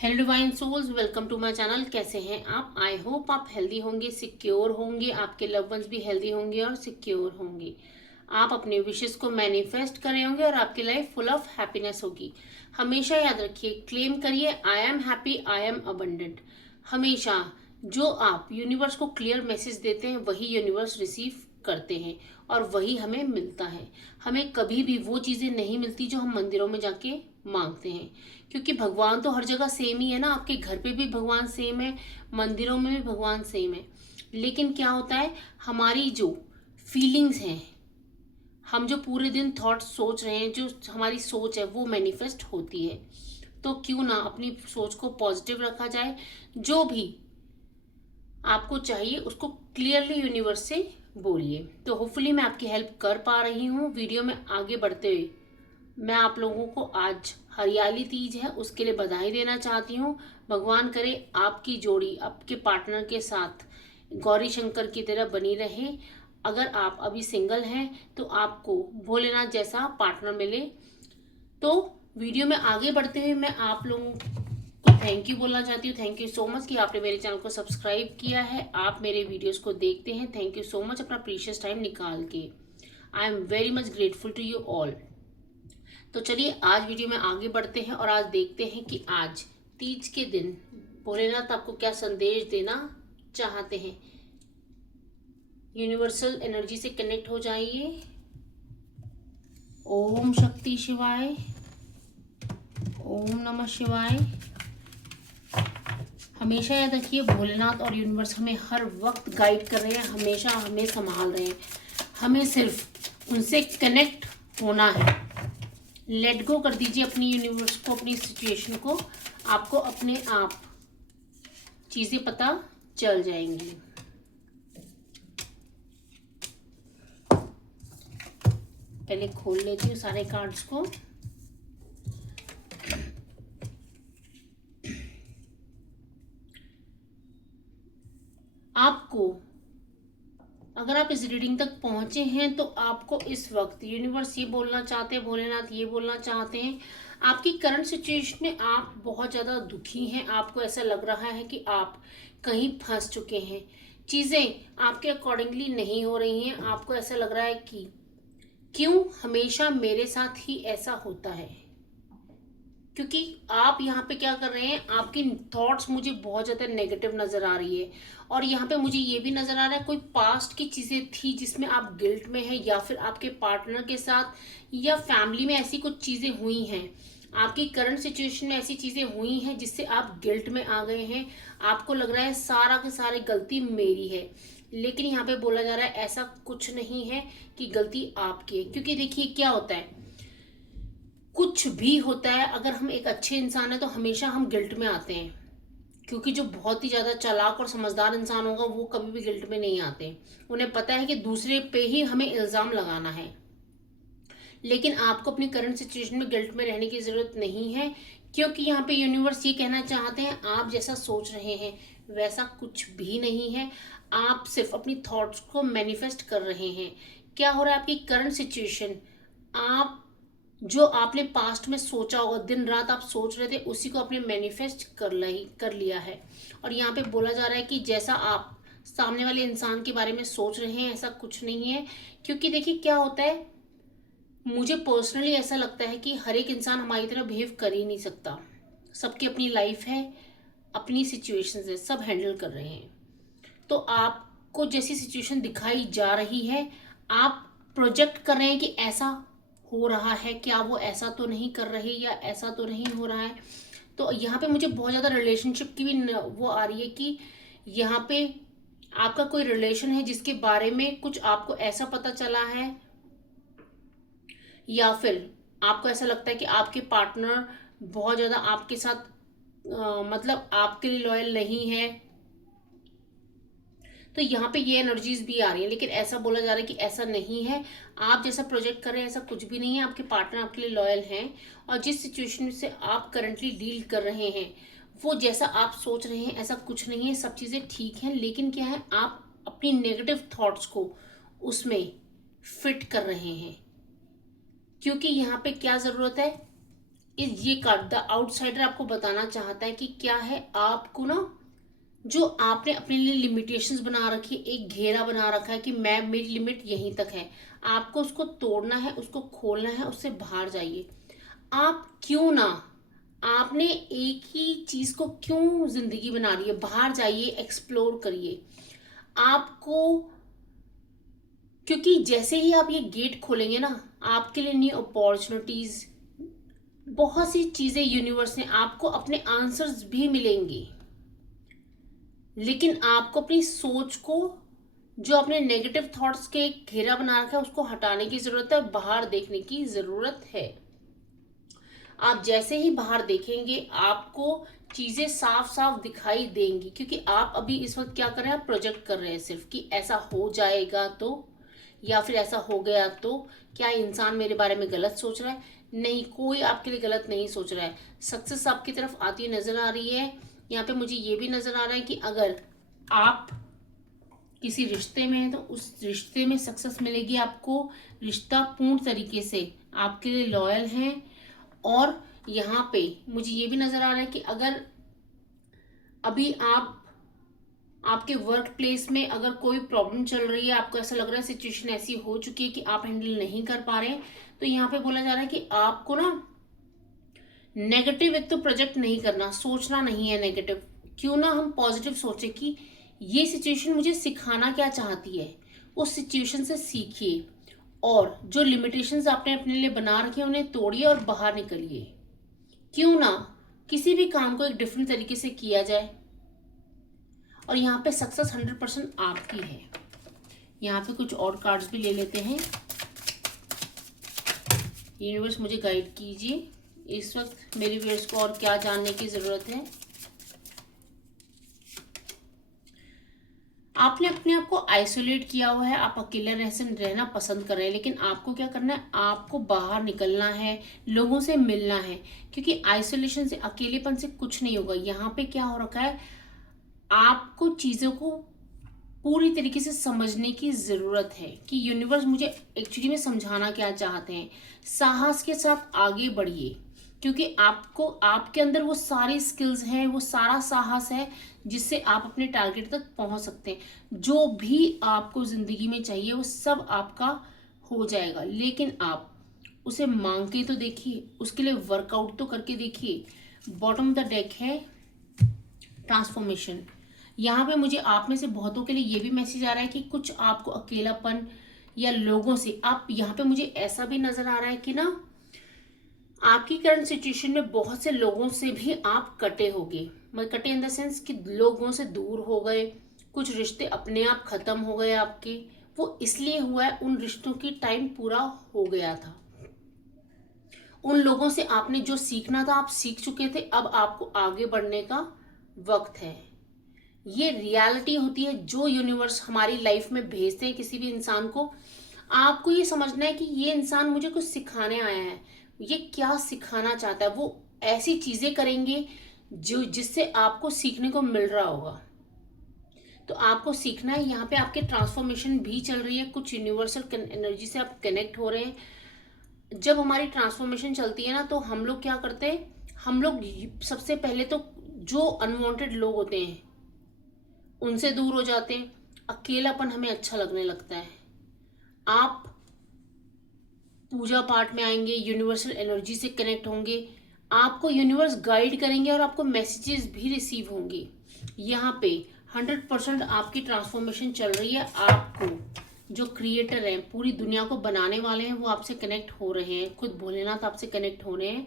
Hello divine souls, welcome to my channel. कैसे हैं आप? आई होप आप हेल्दी होंगे, सिक्योर होंगे, आपके लव वंस भी हेल्दी होंगे और सिक्योर होंगे। आप अपने विशेस को मैनिफेस्ट करे होंगे और आपकी लाइफ फुल ऑफ हैप्पीनेस होगी। हमेशा याद रखिए, क्लेम करिए, I am happy, I am abundant. हमेशा जो आप यूनिवर्स को क्लियर मैसेज देते हैं वही यूनिवर्स रिसीव करते हैं और वही हमें मिलता है। हमें कभी भी वो चीज़ें नहीं मिलती जो हम मंदिरों में जाके मांगते हैं, क्योंकि भगवान तो हर जगह सेम ही है ना। आपके घर पे भी भगवान सेम है, मंदिरों में भी भगवान सेम है। लेकिन क्या होता है, हमारी जो फीलिंग्स हैं, हम जो पूरे दिन थॉट्स सोच रहे हैं, जो हमारी सोच है वो मैनिफेस्ट होती है। तो क्यों ना अपनी सोच को पॉजिटिव रखा जाए। जो भी आपको चाहिए उसको क्लियरली यूनिवर्स से बोलिए। तो होपफुली मैं आपकी हेल्प कर पा रही हूँ। वीडियो में आगे बढ़ते हुए मैं आप लोगों को आज हरियाली तीज है उसके लिए बधाई देना चाहती हूँ। भगवान करे आपकी जोड़ी आपके पार्टनर के साथ गौरी शंकर की तरह बनी रहे। अगर आप अभी सिंगल हैं तो आपको भोलेनाथ जैसा पार्टनर मिले। तो वीडियो में आगे बढ़ते हुए मैं आप लोगों को थैंक यू बोलना चाहती हूँ। थैंक यू सो मच कि आपने मेरे चैनल को सब्सक्राइब किया है, आप मेरे वीडियोस को देखते हैं। थैंक यू सो मच अपना प्रीशियस टाइम निकाल के। I am very much grateful to you all. तो चलिए आज वीडियो में आगे बढ़ते हैं और आज देखते हैं कि आज तीज के दिन भोलेनाथ आपको क्या संदेश देना चाहते हैं। यूनिवर्सल एनर्जी से कनेक्ट हो जाइए। ओम शक्ति शिवाय, ओम नमः शिवाय। हमेशा याद रखिए, भोलेनाथ और यूनिवर्स हमें हर वक्त गाइड कर रहे हैं, हमेशा हमें संभाल रहे हैं। हमें सिर्फ उनसे कनेक्ट होना है। लेट गो कर दीजिए अपनी यूनिवर्स को, अपनी सिचुएशन को। आपको अपने आप चीज़ें पता चल जाएंगी। पहले खोल लेती हूँ सारे कार्ड्स को। आपको अगर आप इस रीडिंग तक पहुंचे हैं तो आपको इस वक्त यूनिवर्स ये बोलना चाहते हैं, भोलेनाथ ये बोलना चाहते हैं, आपकी करंट सिचुएशन में आप बहुत ज़्यादा दुखी हैं। आपको ऐसा लग रहा है कि आप कहीं फंस चुके हैं, चीज़ें आपके अकॉर्डिंगली नहीं हो रही हैं। आपको ऐसा लग रहा है कि क्यों हमेशा मेरे साथ ही ऐसा होता है। क्योंकि आप यहाँ पे क्या कर रहे हैं, आपकी थॉट्स मुझे बहुत ज़्यादा नेगेटिव नज़र आ रही है। और यहाँ पे मुझे ये भी नज़र आ रहा है कोई पास्ट की चीज़ें थी जिसमें आप गिल्ट में हैं, या फिर आपके पार्टनर के साथ या फैमिली में ऐसी कुछ चीज़ें हुई हैं। आपकी करंट सिचुएशन में ऐसी चीज़ें हुई हैं जिससे आप गिल्ट में आ गए हैं। आपको लग रहा है सारा के सारे गलती मेरी है। लेकिन यहाँ पे बोला जा रहा है ऐसा कुछ नहीं है कि गलती आपकी है। क्योंकि देखिए क्या होता है, कुछ भी होता है, अगर हम एक अच्छे इंसान है तो हमेशा हम गिल्ट में आते हैं। क्योंकि जो बहुत ही ज़्यादा चालाक और समझदार इंसान होगा वो कभी भी गिल्ट में नहीं आते। उन्हें पता है कि दूसरे पे ही हमें इल्ज़ाम लगाना है। लेकिन आपको अपनी करंट सिचुएशन में गिल्ट में रहने की ज़रूरत नहीं है। क्योंकि यहाँ पे यूनिवर्स ये कहना चाहते हैं, आप जैसा सोच रहे हैं वैसा कुछ भी नहीं है। आप सिर्फ अपनी थॉट्स को मैनिफेस्ट कर रहे हैं। क्या हो रहा है, आपकी करंट सिचुएशन, आप जो आपने पास्ट में सोचा होगा, दिन रात आप सोच रहे थे, उसी को आपने मैनिफेस्ट कर लिया है। और यहाँ पे बोला जा रहा है कि जैसा आप सामने वाले इंसान के बारे में सोच रहे हैं ऐसा कुछ नहीं है। क्योंकि देखिए क्या होता है, मुझे पर्सनली ऐसा लगता है कि हर एक इंसान हमारी तरह बिहेव कर ही नहीं सकता। सबकी अपनी लाइफ है, अपनी सिचुएशंस है, सब हैंडल कर रहे हैं। तो आपको जैसी सिचुएशन दिखाई जा रही है, आप प्रोजेक्ट कर रहे हैं कि ऐसा हो रहा है, क्या वो ऐसा तो नहीं कर रही या ऐसा तो नहीं हो रहा है। तो यहाँ पे मुझे बहुत ज़्यादा रिलेशनशिप की भी वो आ रही है कि यहाँ पे आपका कोई रिलेशन है जिसके बारे में कुछ आपको ऐसा पता चला है, या फिर आपको ऐसा लगता है कि आपके पार्टनर बहुत ज़्यादा आपके साथ मतलब आपके लिए लॉयल नहीं है। तो यहाँ पे ये एनर्जीज भी आ रही है। लेकिन ऐसा बोला जा रहा है कि ऐसा नहीं है, आप जैसा प्रोजेक्ट कर रहे हैं ऐसा कुछ भी नहीं है। आपके पार्टनर आपके लिए लॉयल हैं और जिस सिचुएशन से आप करंटली डील कर रहे हैं वो जैसा आप सोच रहे हैं ऐसा कुछ नहीं है। सब चीज़ें ठीक हैं, लेकिन क्या है, आप अपनी नेगेटिव थॉट्स को उसमें फिट कर रहे हैं। क्योंकि यहाँ पे क्या ज़रूरत है, ये कार्ड द आउटसाइडर आपको बताना चाहता है कि क्या है, आपको ना जो आपने अपने लिए लिमिटेशंस बना रखी है, एक घेरा बना रखा है कि मैं, मेरी लिमिट यहीं तक है, आपको उसको तोड़ना है, उसको खोलना है, उससे बाहर जाइए। आप क्यों ना, आपने एक ही चीज को क्यों जिंदगी बना रही है, बाहर जाइए, एक्सप्लोर करिए आपको। क्योंकि जैसे ही आप ये गेट खोलेंगे ना, आपके लिए न्यू अपॉर्चुनिटीज, बहुत सी चीजें यूनिवर्स ने आपको अपने आंसर्स भी मिलेंगे। लेकिन आपको अपनी सोच को, जो अपने नेगेटिव थॉट्स के एक घेरा बना रखा है, उसको हटाने की जरूरत है, बाहर देखने की जरूरत है। आप जैसे ही बाहर देखेंगे आपको चीजें साफ साफ दिखाई देंगी, क्योंकि आप अभी इस वक्त क्या कर रहे हैं, आप प्रोजेक्ट कर रहे हैं सिर्फ कि ऐसा हो जाएगा तो, या फिर ऐसा हो गया तो, क्या इंसान मेरे बारे में गलत सोच रहा है। नहीं, कोई आपके लिए गलत नहीं सोच रहा है। सक्सेस आपकी तरफ आती हुई नजर आ रही है। यहाँ पे मुझे ये भी नजर आ रहा है कि अगर आप किसी रिश्ते में हैं तो उस रिश्ते में सक्सेस मिलेगी आपको। रिश्ता पूर्ण तरीके से आपके लिए लॉयल है। और यहाँ पे मुझे ये भी नजर आ रहा है कि अगर अभी आप, आपके वर्क प्लेस में अगर कोई प्रॉब्लम चल रही है, आपको ऐसा लग रहा है सिचुएशन ऐसी हो चुकी है कि आप हैंडल नहीं कर पा रहे हैं, तो यहाँ पे बोला जा रहा है कि आपको ना नेगेटिव एक तो प्रोजेक्ट नहीं करना, सोचना नहीं है नेगेटिव। क्यों ना हम पॉजिटिव सोचे कि ये सिचुएशन मुझे सिखाना क्या चाहती है, उस सिचुएशन से सीखिए और जो लिमिटेशंस आपने अपने लिए बना रखे हैं उन्हें तोड़िए और बाहर निकलिए। क्यों ना किसी भी काम को एक डिफरेंट तरीके से किया जाए। और यहाँ पे सक्सेस 100% आपकी है। यहाँ पे कुछ और कार्ड्स भी ले लेते हैं। यूनिवर्स मुझे गाइड कीजिए, इस वक्त मेरे व्यूअर्स को और क्या जानने की जरूरत है। आपने अपने आप को आइसोलेट किया हुआ है, आप अकेले रहना पसंद कर रहे हैं, लेकिन आपको क्या करना है, आपको बाहर निकलना है, लोगों से मिलना है। क्योंकि आइसोलेशन से, अकेलेपन से कुछ नहीं होगा। यहाँ पे क्या हो रखा है, आपको चीजों को पूरी तरीके से समझने की जरूरत है कि यूनिवर्स मुझे एक्चुअली में समझाना क्या चाहते हैं। साहस के साथ आगे बढ़िए, क्योंकि आपको, आपके अंदर वो सारी स्किल्स हैं, वो सारा साहस है जिससे आप अपने टारगेट तक पहुंच सकते हैं। जो भी आपको जिंदगी में चाहिए वो सब आपका हो जाएगा। लेकिन आप उसे मांग के तो देखिए, उसके लिए वर्कआउट तो करके देखिए। बॉटम ऑफ द डेक है ट्रांसफॉर्मेशन। यहाँ पे मुझे आप में से बहुतों के लिए ये भी मैसेज आ रहा है कि कुछ आपको अकेलापन या लोगों से, आप यहाँ पे मुझे ऐसा भी नजर आ रहा है कि ना आपकी करंट सिचुएशन में बहुत से लोगों से भी आप कटे होगे। मैं कटे इन द सेंस कि लोगों से दूर हो गए, कुछ रिश्ते अपने आप खत्म हो गए आपके। वो इसलिए हुआ है, उन रिश्तों की टाइम पूरा हो गया था। उन लोगों से आपने जो सीखना था आप सीख चुके थे, अब आपको आगे बढ़ने का वक्त है। ये रियलिटी होती है जो यूनिवर्स हमारी लाइफ में भेजते हैं किसी भी इंसान को। आपको ये समझना है कि ये इंसान मुझे कुछ सिखाने आया है, ये क्या सिखाना चाहता है। वो ऐसी चीजें करेंगे जो, जिससे आपको सीखने को मिल रहा होगा। तो आपको सीखना है। यहाँ पे आपके ट्रांसफॉर्मेशन भी चल रही है, कुछ यूनिवर्सल एनर्जी से आप कनेक्ट हो रहे हैं। जब हमारी ट्रांसफॉर्मेशन चलती है ना, तो हम लोग क्या करते हैं, हम लोग सबसे पहले तो जो अनवांटेड लोग होते हैं उनसे दूर हो जाते हैं। अकेलापन हमें अच्छा लगने लगता है। आप पूजा पाठ में आएंगे, यूनिवर्सल एनर्जी से कनेक्ट होंगे, आपको यूनिवर्स गाइड करेंगे और आपको मैसेजेस भी रिसीव होंगे। यहाँ पे 100% आपकी ट्रांसफॉर्मेशन चल रही है। आपको जो क्रिएटर हैं, पूरी दुनिया को बनाने वाले हैं, वो आपसे कनेक्ट हो रहे हैं। खुद भोलेनाथ आपसे कनेक्ट हो रहे हैं।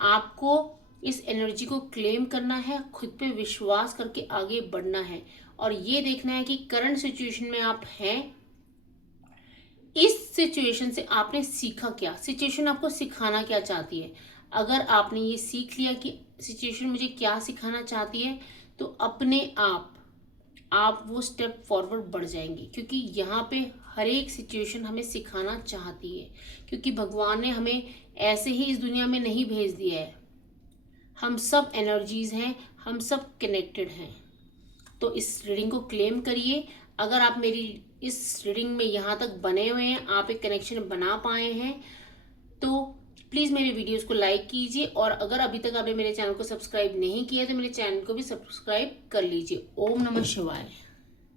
आपको इस एनर्जी को क्लेम करना है, खुद पे विश्वास करके आगे बढ़ना है और ये देखना है कि करंट सिचुएशन में आप हैं, इस सिचुएशन से आपने सीखा क्या, सिचुएशन आपको सिखाना क्या चाहती है। अगर आपने ये सीख लिया कि सिचुएशन मुझे क्या सिखाना चाहती है, तो अपने आप वो स्टेप फॉरवर्ड बढ़ जाएंगे। क्योंकि यहाँ पे हर एक सिचुएशन हमें सिखाना चाहती है, क्योंकि भगवान ने हमें ऐसे ही इस दुनिया में नहीं भेज दिया है। हम सब एनर्जीज हैं, हम सब कनेक्टेड हैं। तो इस रीडिंग को क्लेम करिए। अगर आप मेरी इस रीडिंग में यहाँ तक बने हुए हैं, आप एक कनेक्शन बना पाए हैं, तो प्लीज़ मेरे वीडियोस को लाइक कीजिए और अगर अभी तक आपने मेरे चैनल को सब्सक्राइब नहीं किया तो मेरे चैनल को भी सब्सक्राइब कर लीजिए। ओम नमः शिवाय।